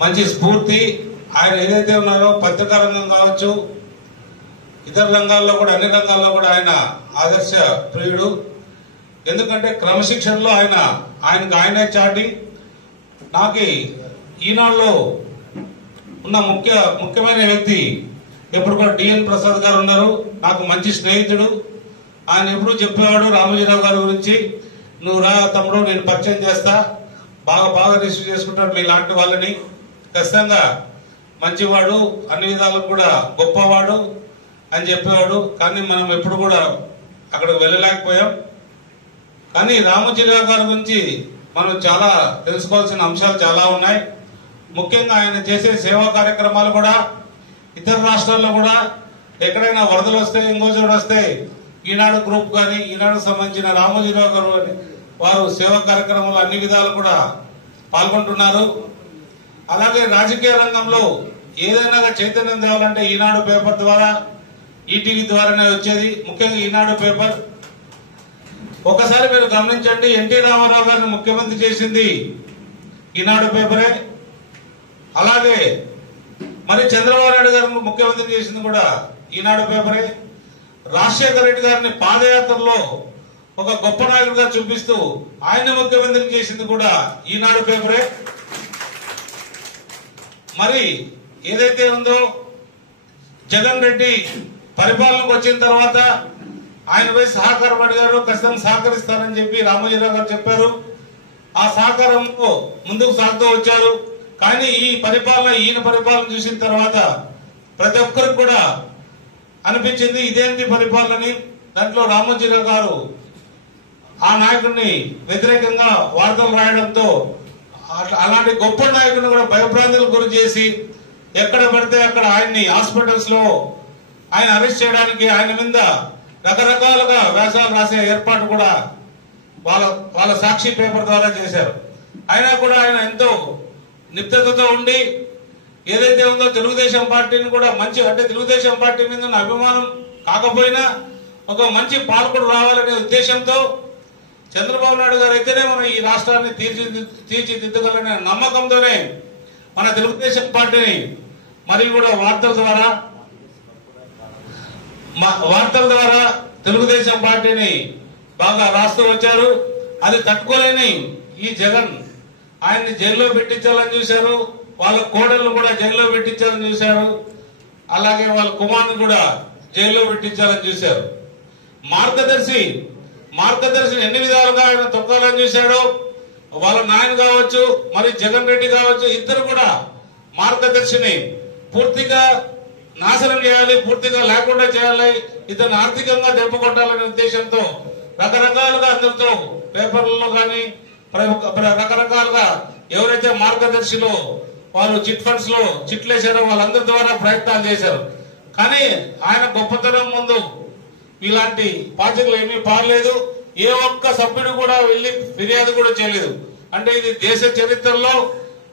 మంచి స్ఫూర్తి. ఆయన ఏదైతే ఉన్నారో పత్రికా రంగం కావచ్చు, ఇతర రంగాల్లో కూడా, అన్ని రంగాల్లో కూడా ఆయన ఆదర్శ ప్రియుడు. ఎందుకంటే క్రమశిక్షణలో ఆయనకు ఆయనే చాటి. నాకు ఈనాడులో ఉన్న ముఖ్యమైన వ్యక్తి ఎప్పుడు కూడా డిఎన్ ప్రసాద్ గారు ఉన్నారు. నాకు మంచి స్నేహితుడు. ఆయన ఎప్పుడు చెప్పేవాడు రామోజీరావు గారి గురించి, నువ్వు రా తమ్ముడు, నేను పరిచయం చేస్తా, బాగా రిసీవ్ చేసుకుంటాడు మీ లాంటి వాళ్ళని. ఖచ్చితంగా మంచివాడు, అన్ని విధాలకు కూడా గొప్పవాడు అని చెప్పేవాడు. కానీ మనం ఎప్పుడు కూడా అక్కడికి వెళ్ళలేకపోయాం. కానీ రామోజీరావు గారి గురించి మనం చాలా తెలుసుకోవాల్సిన అంశాలు చాలా ఉన్నాయి. ముఖ్యంగా ఆయన చేసే సేవా కార్యక్రమాలు కూడా ఇతర రాష్ట్రాల్లో కూడా ఎక్కడైనా వరదలు వస్తే, ఇంకో చోటు వస్తే, ఈనాడు గ్రూప్ కానీ, ఈనాడుకు సంబంధించిన రామోజీరావు గారు వారు సేవా కార్యక్రమాలు అన్ని విధాలు కూడా పాల్గొంటున్నారు. అలాగే రాజకీయ రంగంలో ఏదైనా చైతన్యం తేవాలంటే ఈనాడు పేపర్ ద్వారా, ఈటీవీ ద్వారానే వచ్చేది. ముఖ్యంగా ఈనాడు పేపర్ ఒకసారి మీరు గమనించండి, ఎన్టీ రామారావు గారిని ముఖ్యమంత్రి చేసింది ఈనాడు పేపరే. అలాగే మరి చంద్రబాబు నాయుడు గారిని ముఖ్యమంత్రి చేసింది కూడా ఈనాడు పేపరే. రాజశేఖర రెడ్డి గారిని పాదయాత్రలో ఒక గొప్ప నాయకుడిగా చూపిస్తూ ఆయన ముఖ్యమంత్రి చేసింది కూడా ఈనాడు పేపరే. మరి ఏదైతే ఉందో జగన్ రెడ్డి పరిపాలనకు వచ్చిన తర్వాత ఆయన పోయి సహకారం అడిగారు, ఖచ్చితంగా సహకరిస్తారని చెప్పి రామోజీరావు గారు చెప్పారు. ఆ సహకారంలో ముందుకు సాగుతూ వచ్చారు. కానీ ఈయన పరిపాలన చూసిన తర్వాత ప్రతి ఒక్కరికి కూడా అనిపించింది ఇదేంటి పరిపాలనని. దాంట్లో రామోజీరావు గారు ఆ నాయకుడిని వ్యతిరేకంగా వార్తలు రాయడంతో అలాంటి గొప్ప నాయకుడిని కూడా భయభ్రాంతులకు గురి చేసి ఎక్కడ పడితే అక్కడ ఆయన్ని హాస్పిటల్స్ లో ఆయన అరెస్ట్ చేయడానికి ఆయన మీద రకరకాలుగా వ్యాసాలు రాసే ఏర్పాటు కూడా వాళ్ళ సాక్షి పేపర్ ద్వారా చేశారు. అయినా కూడా ఆయన ఎంతో నిబద్ధతతో ఉండి ఏదైతే ఉందో తెలుగుదేశం పార్టీని కూడా అంటే తెలుగుదేశం పార్టీ మీద ఉన్న అభిమానం కాకపోయినా ఒక మంచి పాలకుడు రావాలనే ఉద్దేశంతో చంద్రబాబు నాయుడు గారు అయితేనే మన ఈ రాష్ట్రాన్ని తీర్చిదిద్దగలనే నమ్మకంతోనే మన తెలుగుదేశం పార్టీని మరియు కూడా వార్తల ద్వారా తెలుగుదేశం పార్టీని బాగా రాస్తూ వచ్చారు. అది తట్టుకోలేని ఈ జగన్ ఆయన్ని జైల్లో పెట్టించాలని చూశారు. వాళ్ళ కోడళ్లు కూడా జైల్లో పెట్టించాలని చూశారు. అలాగే వాళ్ళ కుమార్ని కూడా జైల్లో పెట్టించాలని చూశారు. మార్గదర్శిని ఎన్ని విధాలుగా ఆయన తొక్కాలని చూశాడు. వాళ్ళ నాయన కావచ్చు, మరి జగన్ రెడ్డి కావచ్చు, ఇద్దరు కూడా మార్గదర్శిని పూర్తిగా నాశనం చేయాలి, పూర్తిగా లేకుండా చేయాలి, ఇతను ఆర్థికంగా దెబ్బ కొట్టాలనే ఉద్దేశంతో రకరకాలుగా అందరితో పేపర్లలో కానీ రకరకాలుగా ఎవరైతే మార్గదర్శిలో వాళ్ళు చిట్ ఫండ్స్ లో చిట్లేశారో వాళ్ళందరి ద్వారా ప్రయత్నాలు చేశారు. కానీ ఆయన గొప్పతనం ముందు ఇలాంటి బాధ్యతలు ఏమీ పారలేదు. ఏ ఒక్క సభ్యుడు కూడా వెళ్లి ఫిర్యాదు కూడా చేయలేదు. అంటే ఇది దేశ చరిత్రలో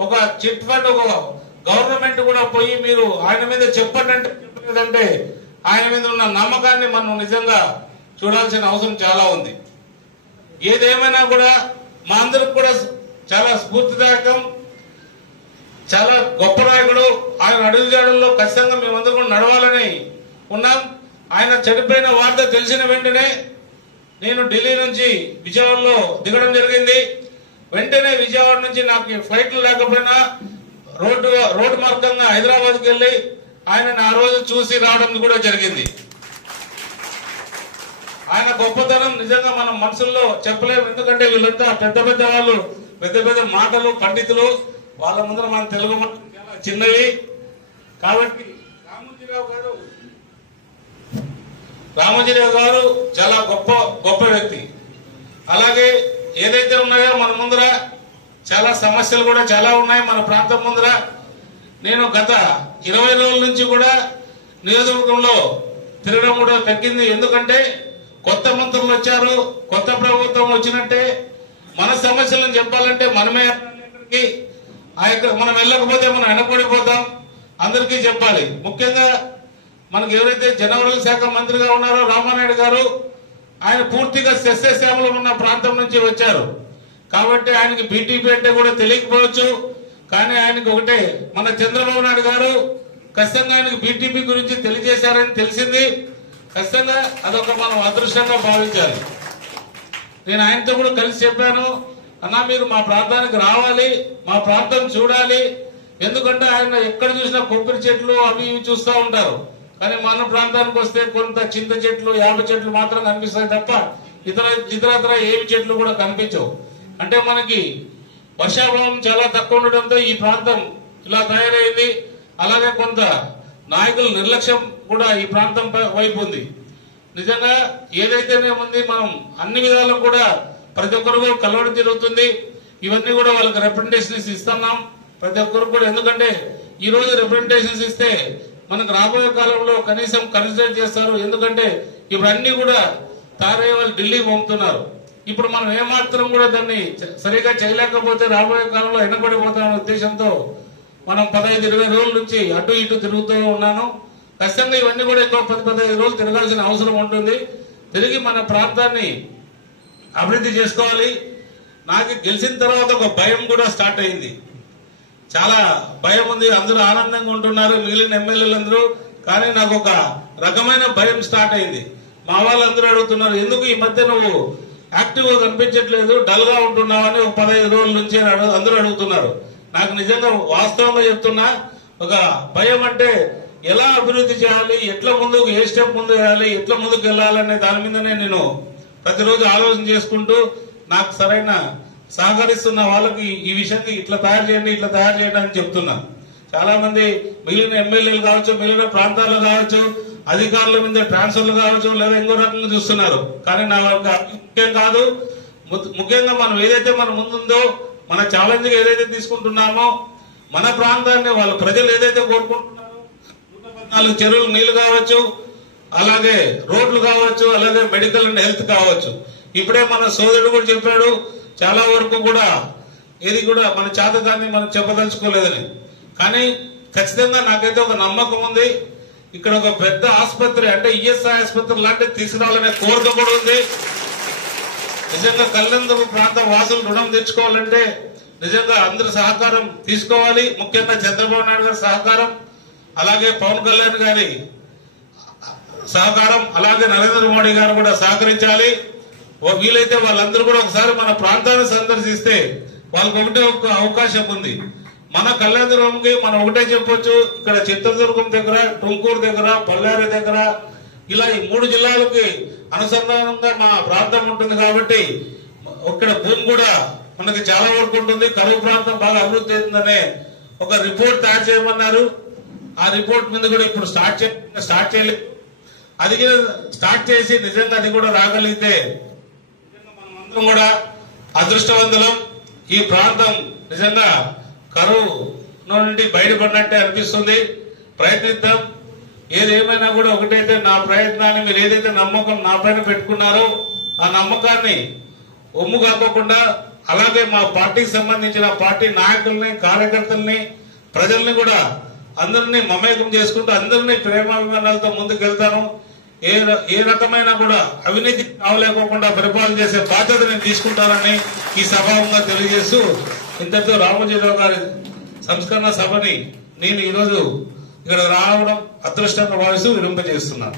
ఒక చిట్ ఫండ్, ఒక గవర్నమెంట్ కూడా పోయి మీరు ఆయన మీద చెప్పండి అంటే చెప్పలేదంటే ఆయన మీద ఉన్న నమ్మకాన్ని మనం నిజంగా చూడాల్సిన అవసరం చాలా ఉంది. ఏదేమైనా కూడా మా అందరికి కూడా చాలా స్ఫూర్తిదాయకం. చాలా గొప్ప నాయకుడు. ఆయన అడుగుజాడల్లో ఖచ్చితంగా మేమందరం కూడా నడవాలని ఉన్నాం. ఆయన చనిపోయిన వార్త తెలిసిన వెంటనే నేను ఢిల్లీ నుంచి విజయవాడలో దిగడం జరిగింది. వెంటనే విజయవాడ నుంచి నాకు ఫ్లైట్లు లేకపోయినా రోడ్డు మార్గంగా హైదరాబాద్కి వెళ్లి ఆయనను ఆ రోజు చూసి రావడం కూడా జరిగింది. ఆయన గొప్పతనం నిజంగా మనం మనసుల్లో చెప్పలేము. ఎందుకంటే వీళ్ళంతా పెద్ద పెద్ద వాళ్ళు, పెద్ద పెద్ద మాటలు, పండితులు. వాళ్ళ ముందర మన తెలుగు మాటలు చాలా చిన్నవి. కాబట్టి రామోజీరావు గారు చాలా గొప్ప వ్యక్తి. అలాగే ఏదైతే ఉన్నాయో మన ముందర చాలా సమస్యలు కూడా చాలా ఉన్నాయి మన ప్రాంతం ముందర. నేను గత 20 రోజుల నుంచి కూడా నియోజకవర్గంలో తిరగడం కూడా తగ్గింది. ఎందుకంటే కొత్త మంత్రులు వచ్చారు, కొత్త ప్రభుత్వం వచ్చినట్టే మన సమస్యలను చెప్పాలంటే మనమే మనం వెళ్ళకపోతే మనం వెనకబడిపోతాం. అందరికీ చెప్పాలి. ముఖ్యంగా మనకు ఎవరైతే జనవరుల శాఖ మంత్రిగా ఉన్నారో రామానాయుడు గారు, ఆయన పూర్తిగా సస్యశ్యామలం ఉన్న ప్రాంతం నుంచి వచ్చారు. కాబట్టి ఆయనకి బీటీపీ అంటే కూడా తెలియకపోవచ్చు. కానీ ఆయనకు ఒకటే, మన చంద్రబాబు నాయుడు గారు ఖచ్చితంగా ఆయనకు బీటీపీ గురించి తెలియజేశారని తెలిసింది. ఖచ్చితంగా అదొక మనం అదృష్టంగా భావించాలి. నేను ఆయనతో కూడా కలిసి చెప్పాను, అన్నా మీరు మా ప్రాంతానికి రావాలి, మా ప్రాంతం చూడాలి. ఎందుకంటే ఆయన ఎక్కడ చూసినా కొబ్బరి చెట్లు అవి ఇవి చూస్తూ ఉంటారు. కానీ మన ప్రాంతానికి వస్తే కొంత చింత చెట్లు, యాప చెట్లు మాత్రం కనిపిస్తాయి తప్ప ఇతరత్ర ఏవి చెట్లు కూడా కనిపించవు. అంటే మనకి వర్షాభావం చాలా తక్కువ ఉండడంతో ఈ ప్రాంతం ఇలా తయారైంది. అలాగే కొంత నాయకుల నిర్లక్ష్యం కూడా ఈ ప్రాంతం వైపు ఉంది. నిజంగా ఏదైతేనే ఉంది, మనం అన్ని విధాలు కూడా ప్రతి ఒక్కరు కలవడం జరుగుతుంది. ఇవన్నీ కూడా వాళ్ళకి రిప్రజెంటేషన్స్ ఇస్తున్నాం ప్రతి ఒక్కరు కూడా. ఎందుకంటే ఈ రోజు రిప్రజెంటేషన్స్ ఇస్తే మనకు రాబోయే కాలంలో కనీసం కన్సిడర్ చేస్తారు. ఎందుకంటే ఇవన్నీ కూడా తారే వాళ్ళు ఢిల్లీ పంపుతున్నారు. ఇప్పుడు మనం ఏమాత్రం కూడా దాన్ని సరిగా చేయలేకపోతే రాబోయే కాలంలో వెనకబడిపోతామనే ఉద్దేశంతో మనం 15-20 రోజుల నుంచి అటు ఇటు తిరుగుతూ ఉన్నాను. ఖచ్చితంగా ఇవన్నీ కూడా ఇంకో 10-15 రోజులు తిరగాల్సిన అవసరం ఉంటుంది. తిరిగి మన ప్రాంతాన్ని అభివృద్ధి చేసుకోవాలి. నాకు గెలిచిన తర్వాత ఒక భయం కూడా స్టార్ట్ అయింది. చాలా భయం ఉంది. అందరూ ఆనందంగా ఉంటున్నారు మిగిలిన ఎమ్మెల్యేలందరూ. కానీ నాకు ఒక రకమైన భయం స్టార్ట్ అయింది. మా వాళ్ళందరూ అడుగుతున్నారు, ఎందుకు ఈ మధ్య నువ్వు యాక్టివ్ గా కనిపించట్లేదు, డల్ గా ఉంటున్నావని ఒక 15 రోజుల నుంచి అందరూ అడుగుతున్నారు. నాకు నిజంగా వాస్తవంగా చెప్తున్నా, ఒక భయం అంటే ఎలా అభివృద్ధి చేయాలి, ఎట్లా ముందుకు, ఏ స్టెప్ ముందు వేయాలి, ఎట్లా ముందుకు వెళ్ళాలనే దాని మీదనే నేను ప్రతిరోజు ఆలోచన చేసుకుంటూ నాకు సరైన సహకరిస్తున్న వాళ్ళకి ఈ విషయాన్ని ఇట్లా తయారు చేయండి, ఇట్లా తయారు చేయండి అని చెప్తున్నా. చాలా మంది మిగిలిన ఎమ్మెల్యేలు కావచ్చు, మిగిలిన ప్రాంతాలు కావచ్చు, అధికారుల మీద ట్రాన్స్ఫర్లు కావచ్చు, లేదా ఇంకో రకంగా చూస్తున్నారు. కానీ నా ముఖ్యం కాదు. ముఖ్యంగా మనం ఏదైతే మన ముందుందో, మన ఛాలెంజ్ ఏదైతే తీసుకుంటున్నామో, మన ప్రాంతాన్ని వాళ్ళ ప్రజలు ఏదైతే కోరుకుంటున్నారో, 114 చెరువులు నీళ్లు కావచ్చు, అలాగే రోడ్లు కావచ్చు, అలాగే మెడికల్ అండ్ హెల్త్ కావచ్చు. ఇప్పుడే మన సోదరుడు కూడా చెప్పాడు, చాలా వరకు కూడా ఏది కూడా మన చేతకాన్ని మనం చెప్పదలుచుకోలేదని. కానీ ఖచ్చితంగా నాకైతే ఒక నమ్మకం ఉంది, ఇక్కడ ఒక పెద్ద ఆసుపత్రి అంటే ఈఎస్ఐ ఆసుపత్రి లాంటివి తీసుకురావాలనే కోరిక కూడా ఉంది. నిజంగా కళ్యాణదుర్గ ప్రాంత వాసులు రుణం తెచ్చుకోవాలంటే నిజంగా అందరి సహకారం తీసుకోవాలి. ముఖ్యంగా చంద్రబాబు నాయుడు గారి సహకారం, అలాగే పవన్ కళ్యాణ్ గారి సహకారం, అలాగే నరేంద్ర మోడీ గారు కూడా సహకరించాలి. వీలైతే వాళ్ళందరూ కూడా ఒకసారి మన ప్రాంతాన్ని సందర్శిస్తే వాళ్ళకి ఒకటే ఒక అవకాశం ఉంది. మన కళ్యాణదుర్గంకి మనం ఒకటే చెప్పొచ్చు, ఇక్కడ చిత్రదుర్గం దగ్గర, టుమ్కూరు దగ్గర, బళ్ళారి దగ్గర, ఇలా ఈ 3 జిల్లాలకి అనుసంధానంగా మా ప్రాంతం ఉంటుంది. కాబట్టి ఇక్కడ భూమి కూడా మనకి చాలా వరకు ఉంటుంది. కరువు ప్రాంతం బాగా అభివృద్ధి అవుతుందనే ఒక రిపోర్ట్ తయారు చేయమన్నారు. ఆ రిపోర్ట్ మీద కూడా ఇప్పుడు స్టార్ట్ చేయలేదు. అది స్టార్ట్ చేసి నిజంగా అది కూడా రాగలిగితే మనమందరం కూడా అదృష్టవంతులం. ఈ ప్రాంతం నిజంగా కరువు నుండి బయటపడినట్టే అనిపిస్తుంది. ప్రయత్నిద్దాం. ఏదేమైనా కూడా ఒకటైతే, నా ప్రయత్నాన్ని మీరు ఏదైతే నమ్మకం నా పైన పెట్టుకున్నారో ఆ నమ్మకాన్ని ఒమ్ము కాకోకుండా, అలాగే మా పార్టీకి సంబంధించిన పార్టీ నాయకుల్ని, కార్యకర్తల్ని, ప్రజల్ని కూడా అందరినీ మమేకం చేసుకుంటూ అందరినీ ప్రేమాభిమానాలతో ముందుకు వెళ్తాను. ఏ రకమైన కూడా అవినీతి కావలేకోకుండా పరిపాలన చేసే బాధ్యత నేను తీసుకుంటానని ఈ సభాముగా తెలియజేస్తూ ఇంతటితో రామోజీరావు గారి సంస్కరణ సభని నేను ఈరోజు ఇక్కడ రావడం అదృష్టంగా భావిస్తూ విరింపజేస్తున్నాను.